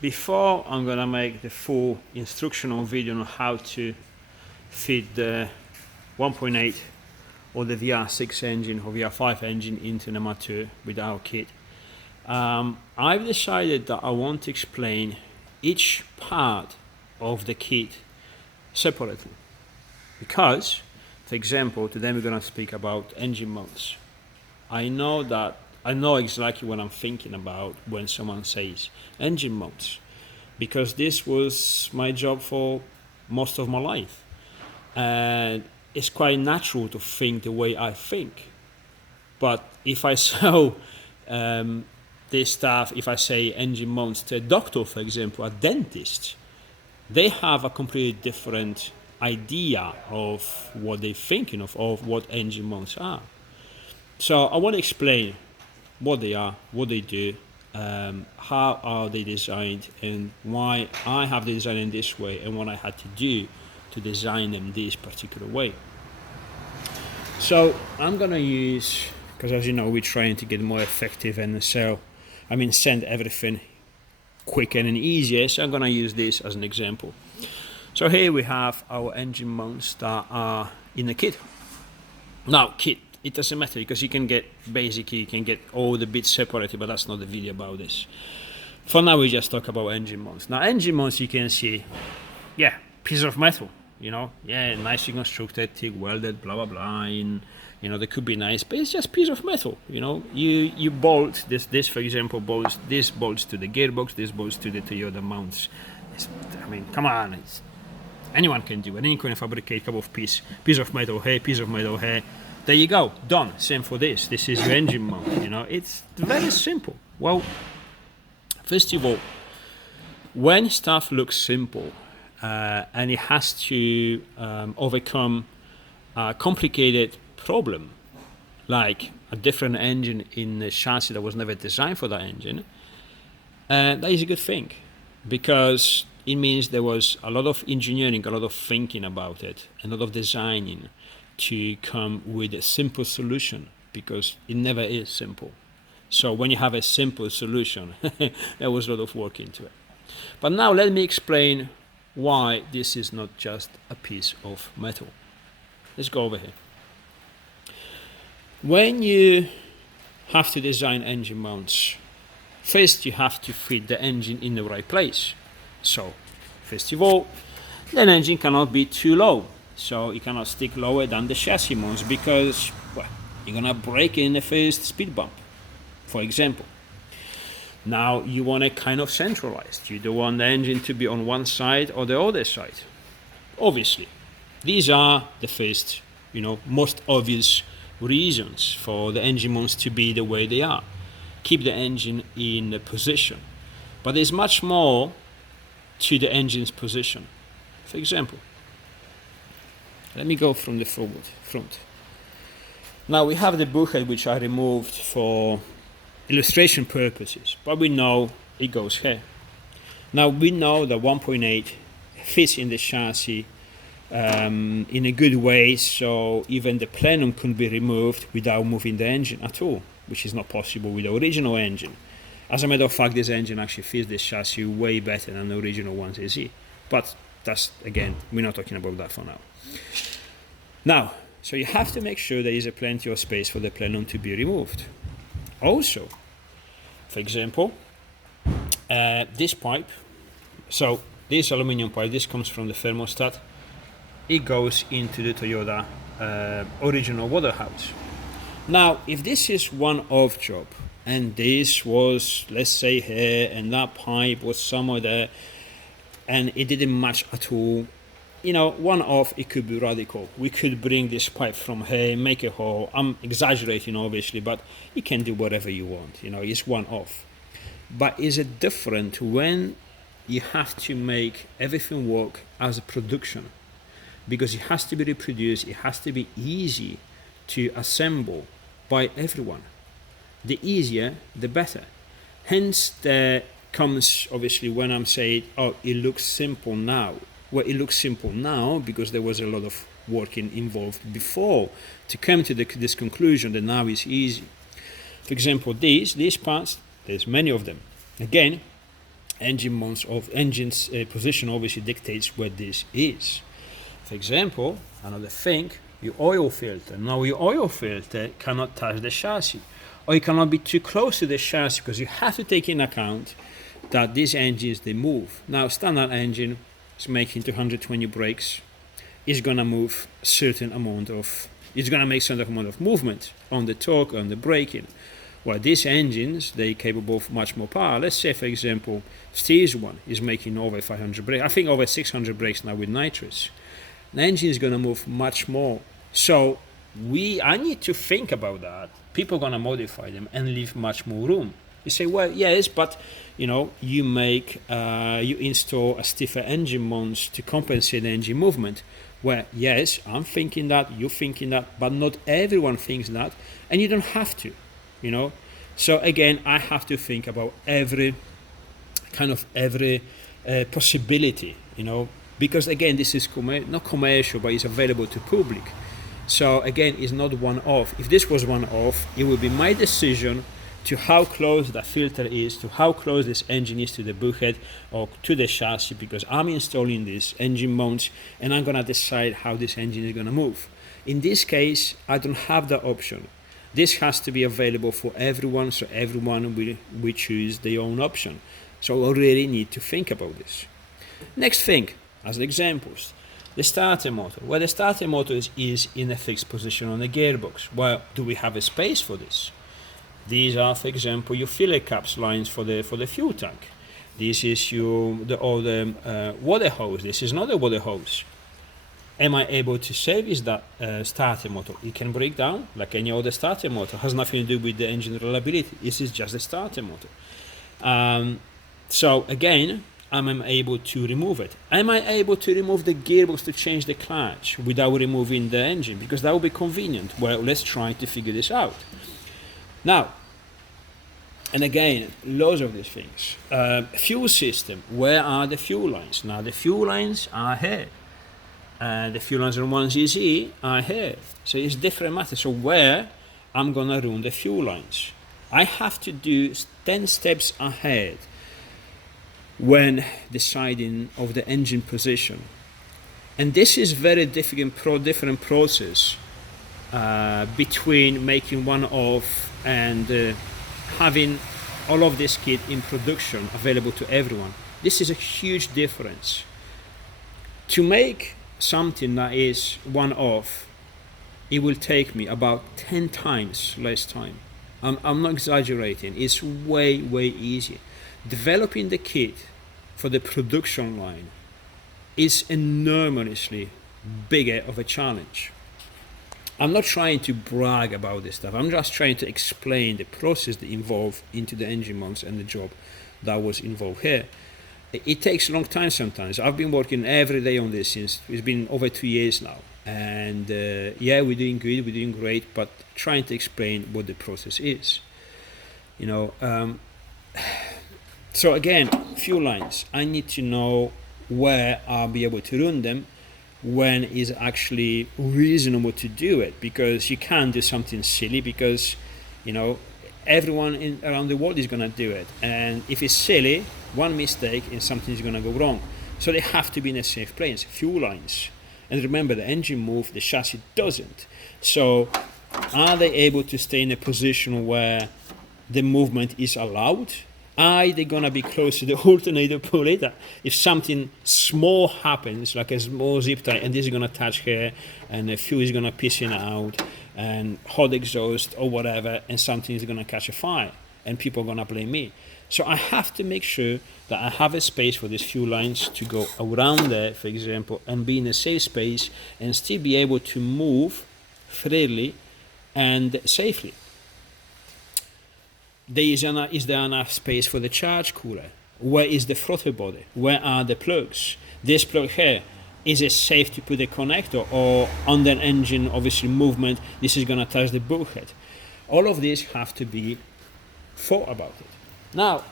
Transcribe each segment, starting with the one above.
before I'm gonna make the full instructional video on how to fit the 1.8 or the VR6 engine or VR5 engine into the Mr2 with our kit, I've decided that I want to explain each part of the kit separately. Because, for example, today we're going to speak about engine mounts. I know exactly what I'm thinking about when someone says engine mounts, because this was my job for most of my life. And it's quite natural to think the way I think. But if I saw this stuff, if I say engine mounts to a doctor, for example, a dentist, they have a completely different idea of what they're thinking of what engine mounts are. So I want to explain what they are, what they do, how are they designed, and why I have the design in this way, and what I had to do to design them this particular way. So I'm gonna use, because as you know, we're trying to get more effective and send everything quicker and easier, so I'm gonna use this as an example. So here we have our engine mounts that are in the kit. Now, kit, it doesn't matter because you can get all the bits separated, but that's not the video about this. For now, we just talk about engine mounts. Now, engine mounts, you can see, piece of metal, nicely constructed, TIG welded, blah blah blah. They could be nice, but it's just piece of metal. You bolt this for example bolts to the gearbox, this bolts to the Toyota mounts. Come on, anyone can do it. Anyone can fabricate a couple of piece of metal here. There you go, done. Same for this. This is your engine mount. It's very simple. Well, first of all, when stuff looks simple and it has to overcome a complicated problem, like a different engine in the chassis that was never designed for that engine, that is a good thing, because it means there was a lot of engineering, a lot of thinking about it, a lot of designing to come with a simple solution, because it never is simple. So when you have a simple solution, there was a lot of work into it. But now let me explain why this is not just a piece of metal. Let's go over here. When you have to design engine mounts, first you have to fit the engine in the right place. So, first of all, the engine cannot be too low. So it cannot stick lower than the chassis mounts, because you're gonna break in the first speed bump, for example. Now you want it kind of centralized. You don't want the engine to be on one side or the other side. Obviously, these are the first, most obvious reasons for the engine mounts to be the way they are. Keep the engine in the position. But there's much more to the engine's position. For example, let me go from the front. Now we have the bullhead, which I removed for illustration purposes, but we know it goes here. Now we know that 1.8 fits in the chassis in a good way, so even the plenum can be removed without moving the engine at all, which is not possible with the original engine. As a matter of fact, this engine actually fits this chassis way better than the original ones you see. But that's, again, we're not talking about that for now. Now, so you have to make sure there is a plenty of space for the plenum to be removed. Also, for example, this pipe, so this aluminum pipe, this comes from the thermostat. It goes into the Toyota original water house. Now, if this is one-off job, and this was, let's say, here, and that pipe was somewhere there, and it didn't match at all, one-off, it could be radical. We could bring this pipe from here, make a hole. I'm exaggerating, obviously, but you can do whatever you want. It's one-off. But is it different when you have to make everything work as a production? Because it has to be reproduced, it has to be easy to assemble by everyone. The easier, the better. Hence, there comes, obviously, when I'm saying, it looks simple now. Well, it looks simple now because there was a lot of work involved before to come to this conclusion that now is easy. For example, these parts, there's many of them. Again, engine's position obviously dictates where this is. For example, another thing, your oil filter. Now your oil filter cannot touch the chassis, or you cannot be too close to the chassis, because you have to take in account that these engines, they move. Now standard engine is making 220 brakes, is gonna move certain amount of, it's gonna make certain amount of movement on the torque, on the braking. Well, these engines, they're capable of much more power. Let's say, for example, Steve's one is making over 500 brakes. I think over 600 brakes now with nitrous. The engine is going to move much more. So I need to think about that. People are going to modify them and leave much more room. You say, well, yes, but you install a stiffer engine mounts to compensate the engine movement. Well, yes, I'm thinking that, you're thinking that, but not everyone thinks that, and you don't have to. So again, I have to think about every possibility, because again, this is not commercial, but it's available to public. So again, it's not one-off. If this was one-off, it would be my decision to how close that filter is, to how close this engine is to the bullhead or to the chassis, because I'm installing this engine mounts and I'm gonna decide how this engine is gonna move. In this case, I don't have that option. This has to be available for everyone, so everyone will choose their own option. So I really need to think about this. Next thing, as examples, the starter motor. Well, the starter motor is in a fixed position on the gearbox. Well, do we have a space for this? These are, for example, your filler caps lines for the fuel tank. This is the water hose. This is not a water hose. Am I able to service that starter motor? It can break down like any other starter motor. It has nothing to do with the engine reliability. This is just a starter motor. So again, am I able to remove it? Am I able to remove the gearbox to change the clutch without removing the engine? Because that would be convenient. Well, let's try to figure this out. Now, and again, loads of these things. Fuel system. Where are the fuel lines? Now, the fuel lines are here. The fuel lines on 1GZ are here. So it's different matter. So where I'm gonna run the fuel lines? I have to do 10 steps ahead when deciding of the engine position. And this is very different process between making one-off and having all of this kit in production available to everyone. This is a huge difference. To make something that is one-off, it will take me about 10 times less time. I'm not exaggerating. It's way easier. Developing the kit for the production line is enormously bigger of a challenge. I'm not trying to brag about this stuff. I'm just trying to explain the process that involved into the engine mounts and the job that was involved here. It takes a long time sometimes. I've been working every day on this since it's been over 2 years now. And yeah, we're doing good, we're doing great, but trying to explain what the process is. So again, fuel lines. I need to know where I'll be able to run them, when is actually reasonable to do it, because you can't do something silly, because everyone around the world is going to do it, and if it's silly, one mistake and something is going to go wrong. So they have to be in a safe place. Fuel lines, and remember, the engine moves, the chassis doesn't. So are they able to stay in a position where the movement is allowed? Are they going to be close to the alternator pulley that if something small happens, like a small zip tie, and this is going to touch here, and the fuel is going to piss in out, and hot exhaust or whatever, and something is going to catch a fire, and people are going to blame me. So I have to make sure that I have a space for these fuel lines to go around there, for example, and be in a safe space and still be able to move freely and safely. Is there enough space for the charge cooler? Where is the throttle body? Where are the plugs? This plug here, is it safe to put a connector, or on the engine, obviously movement, this is going to touch the bulkhead? All of these have to be thought about it. Now,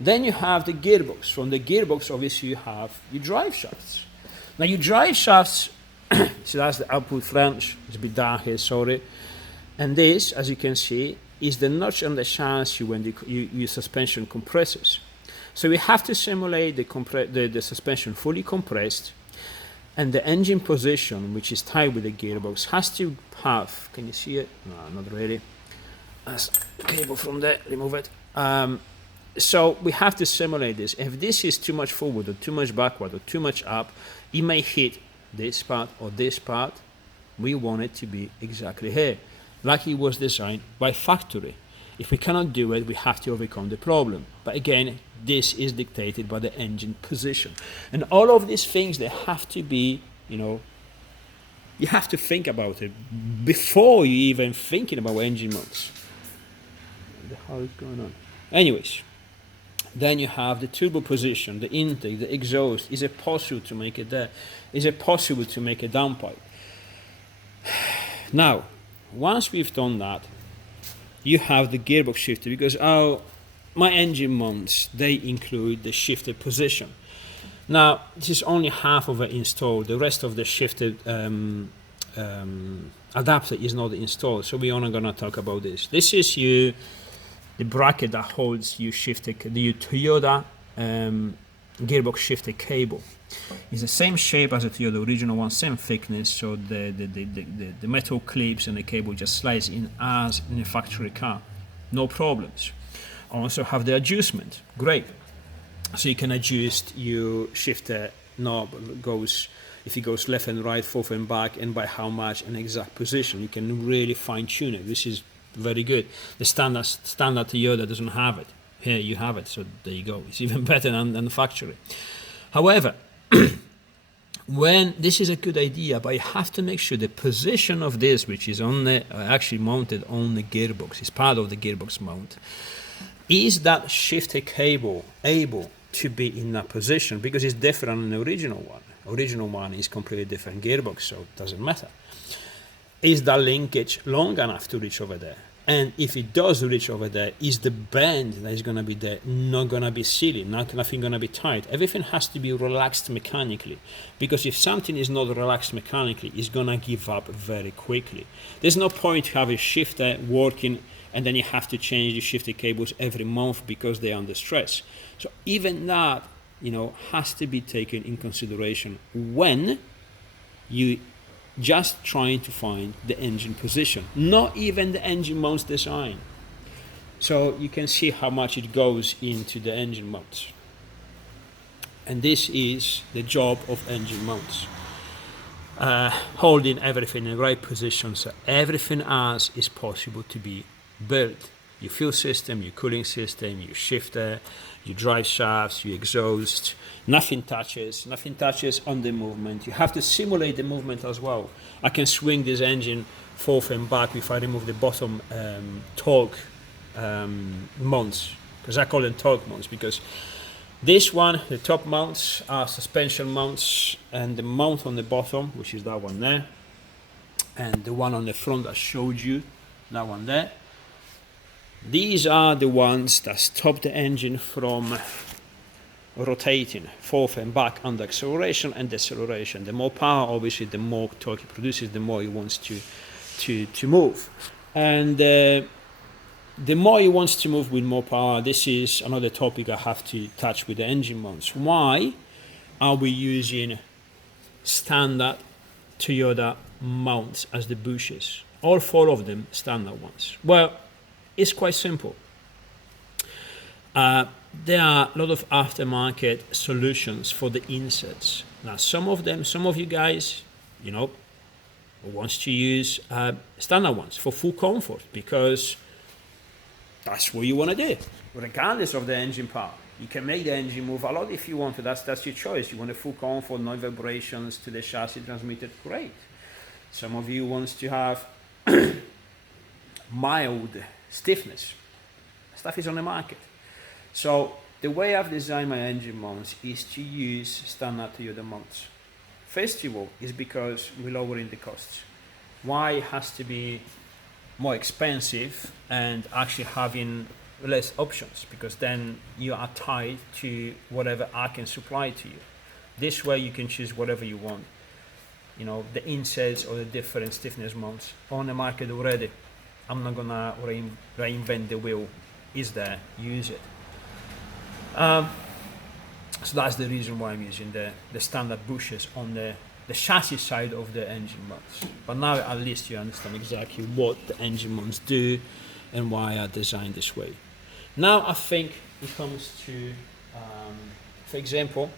then you have the gearbox. From the gearbox, obviously, you have your drive shafts. Now, your drive shafts, so that's the output flange. It's a bit dark here, sorry. And this, as you can see, is the notch on the chassis when your suspension compresses. So we have to simulate the suspension fully compressed, and the engine position, which is tied with the gearbox, has to have, can you see it? No, not really. That's cable from there, remove it. So we have to simulate this. If this is too much forward or too much backward or too much up, it may hit this part or this part. We want it to be exactly here, like it was designed by factory. If we cannot do it, we have to overcome the problem. But again, this is dictated by the engine position. And all of these things, they have to be, you have to think about it before you even thinking about engine mounts. What the hell is going on? Anyways, then you have the turbo position, the intake, the exhaust. Is it possible to make it there? Is it possible to make a downpipe? Now, once we've done that, you have the gearbox shifter, because my engine mounts, they include the shifter position. Now, this is only half of it installed. The rest of the shifter adapter is not installed, so we're only going to talk about this. This is the bracket that holds your shifter, the Toyota gearbox shifter cable. It's the same shape as the Toyota original one, same thickness, so the metal clips and the cable just slides in as in a factory car, no problems. Also have the adjustment, great. So you can adjust your shifter knob, if it goes left and right, forth and back, and by how much, an exact position. You can really fine tune it. This is very good. The standard Toyota doesn't have it. Here you have it, so there you go. It's even better than the factory. However, when this is a good idea, but you have to make sure the position of this, which is on the actually mounted on the gearbox, is part of the gearbox mount, is that shifter cable able to be in that position, because it's different than the original one. Original one is completely different gearbox, so it doesn't matter. Is that linkage long enough to reach over there? And if it does reach over there, is the bend that is going to be there not going to be silly, nothing going to be tight? Everything has to be relaxed mechanically, because if something is not relaxed mechanically, it's going to give up very quickly. There's no point to have a shifter working and then you have to change the shifter cables every month because they're under stress. So even that, has to be taken in consideration when you just trying to find the engine position, not even the engine mounts design. So you can see how much it goes into the engine mounts. And this is the job of engine mounts. Holding everything in the right position so everything else is possible to be built. Your fuel system, your cooling system, your shifter, your drive shafts, your exhaust, nothing touches on the movement. You have to simulate the movement as well. I can swing this engine forth and back if I remove the bottom torque mounts, because I call them torque mounts, because this one, the top mounts are suspension mounts, and the mount on the bottom, which is that one there, and the one on the front I showed you, that one there, these are the ones that stop the engine from rotating forth and back under acceleration and deceleration. The more power, obviously, the more torque it produces, the more it wants to move. And the more it wants to move with more power, this is another topic I have to touch with the engine mounts. Why are we using standard Toyota mounts as the bushes? All four of them standard ones. Well, it's quite simple. There are a lot of aftermarket solutions for the insets. Now, some of you guys, wants to use standard ones for full comfort, because that's what you want to do, regardless of the engine power. You can make the engine move a lot if you want to. That's your choice. You want a full comfort, no vibrations to the chassis transmitted. Great. Some of you wants to have mild stiffness. Stuff is on the market. So the way I've designed my engine mounts is to use standard Toyota mounts. First of all, is because we're lowering the costs. Why it has to be more expensive and actually having less options? Because then you are tied to whatever I can supply to you. This way you can choose whatever you want. The insets or the different stiffness mounts on the market already. I'm not gonna reinvent the wheel. Is there? Use it. So that's the reason why I'm using the standard bushes on the chassis side of the engine mounts. But now at least you understand exactly what the engine mounts do and why I designed this way. Now I think it comes to, for example,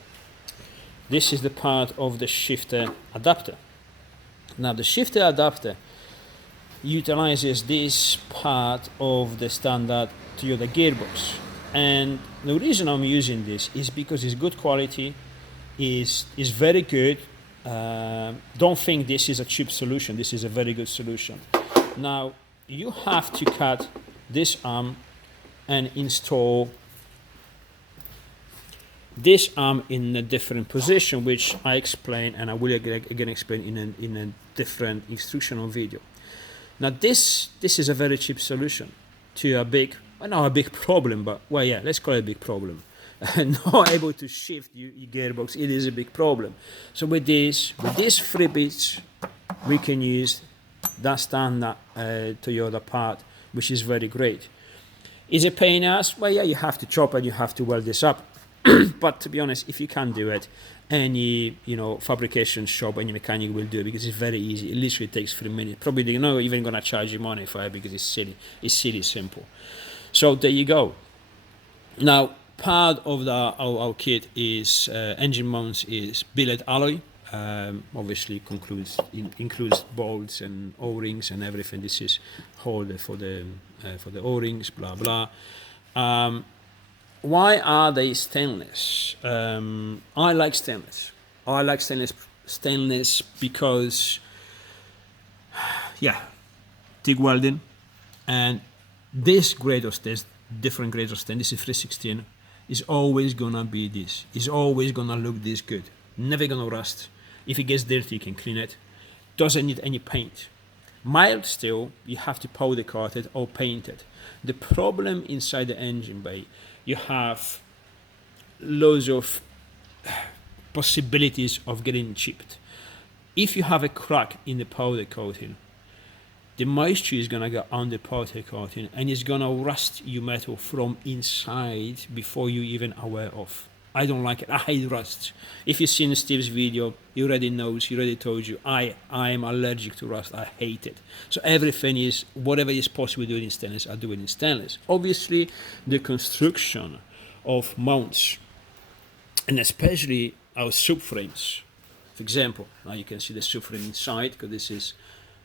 this is the part of the shifter adapter. Now the shifter adapter utilizes this part of the standard Toyota gearbox. And the reason I'm using this is because it's good quality, is very good. Don't think this is a cheap solution. This is a very good solution. Now you have to cut this arm and install this arm in a different position, which I explain, and I will again explain in a different instructional video. Now this is a very cheap solution to a big, well, not a big problem, but well, yeah, let's call it a big problem. Not able to shift your gearbox, it is a big problem. So with these 3 bits, we can use that standard Toyota part, which is very great. Is it pain in the ass? Well, yeah, you have to chop and you have to weld this up. But to be honest, if you can't do it, any fabrication shop, any mechanic will do it, because it's very easy. It literally takes 3 minutes. Probably they're not even gonna charge you money for it, because it's silly. It's silly simple. So there you go. Now part of our kit is engine mounts is billet alloy. Obviously includes bolts and O-rings and everything. This is holder for the O-rings, blah blah. Why are they stainless? I like stainless. I like stainless because, yeah, TIG welding, and this grade of stainless, different grades of stainless, this is 316, is always gonna be this. It's always gonna look this good. Never gonna rust. If it gets dirty, you can clean it. Doesn't need any paint. Mild steel, you have to powder coat it or paint it. The problem inside the engine bay, you have loads of possibilities of getting chipped. If you have a crack in the powder coating, the moisture is gonna go on the powder coating and it's gonna rust your metal from inside before you even aware of. I don't like it. I hate rust. If you've seen Steve's video, he already knows, he already told you, I am allergic to rust. I hate it. So everything is, whatever is possible to do it in stainless, I do it in stainless. Obviously, the construction of mounts, and especially our subframes. For example, now you can see the subframe inside, because this is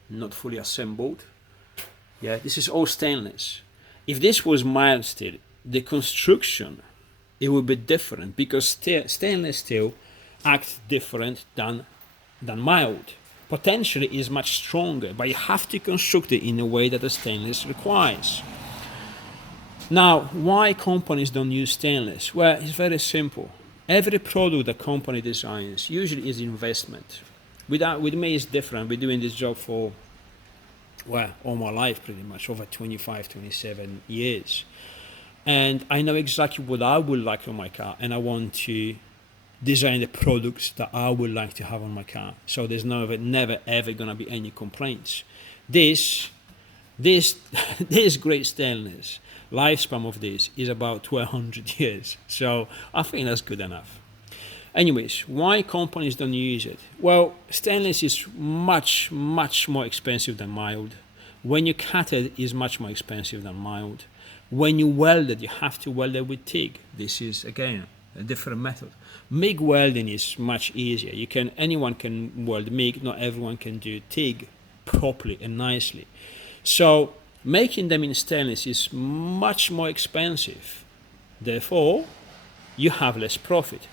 not fully assembled. Yeah, this is all stainless. If this was mild steel, the construction, it would be different, because stainless steel acts different than mild. Potentially is much stronger, but you have to construct it in a way that the stainless requires. Now, why companies don't use stainless? Well, it's very simple. Every product that company designs usually is investment. With me, it's different. We're doing this job for, well, all my life pretty much, over 25, 27 years. And I know exactly what I would like on my car, and I want to design the products that I would like to have on my car. So there's never ever gonna be any complaints. This great stainless, lifespan of this is about 1200 years. So I think that's good enough. Anyways, why companies don't use it? Well, stainless is much more expensive than mild. When you cut it, is much more expensive than mild. When you weld it, you have to weld it with TIG. This is, again, a different method. MIG welding is much easier. Anyone can weld MIG, not everyone can do TIG properly and nicely. So making them in stainless is much more expensive. Therefore, you have less profit.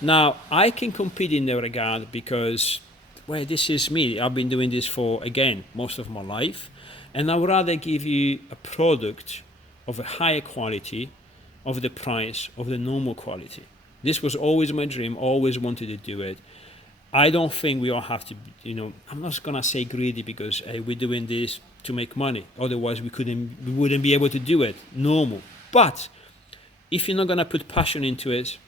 Now, I can compete in that regard because, well, this is me. I've been doing this for, again, most of my life. And I would rather give you a product of a higher quality, of the price of the normal quality. This was always my dream, always wanted to do it. I don't think we all have to, I'm not gonna say greedy, because we're doing this to make money. Otherwise we wouldn't be able to do it normal. But if you're not gonna put passion into it,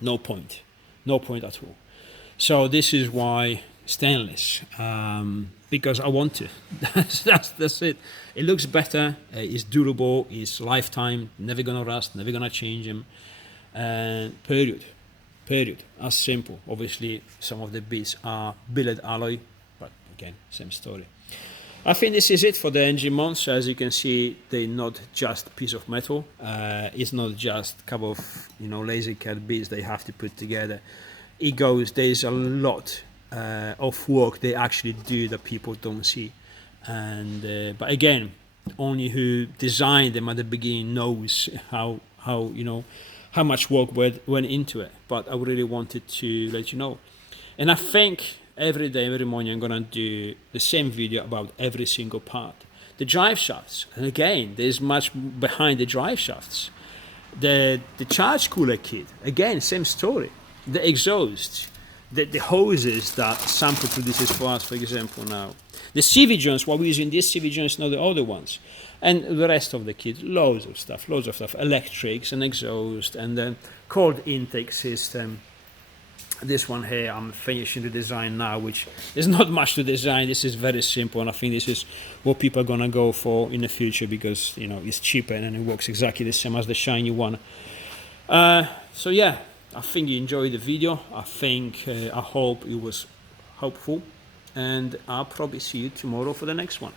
no point at all. So this is why stainless, because I want to. That's it. It looks better, it's durable, it's lifetime, never gonna rust, never gonna change them. and period, as simple. Obviously some of the bits are billet alloy, but again, same story. I think this is it for the engine mounts. As you can see, they're not just piece of metal. It's not just a couple of laser cut bits they have to put together. There's a lot of work they actually do that people don't see. And but again, only who designed them at the beginning knows how much work went into it. But I really wanted to let you know. And I think every day, every morning, I'm gonna do the same video about every single part. The drive shafts, and again, there's much behind the drive shafts. The charge cooler kit, again, same story. The exhaust, the hoses that Sampo produces for us, for example, now. The CV joints, what we're using these CV joints, not the other ones. And the rest of the kit, loads of stuff, electrics and exhaust, and then cold intake system. This one here, I'm finishing the design now, which is not much to design. This is very simple, and I think this is what people are gonna go for in the future because it's cheaper and it works exactly the same as the shiny one. So yeah, I think you enjoyed the video. I hope it was helpful, and I'll probably see you tomorrow for the next one.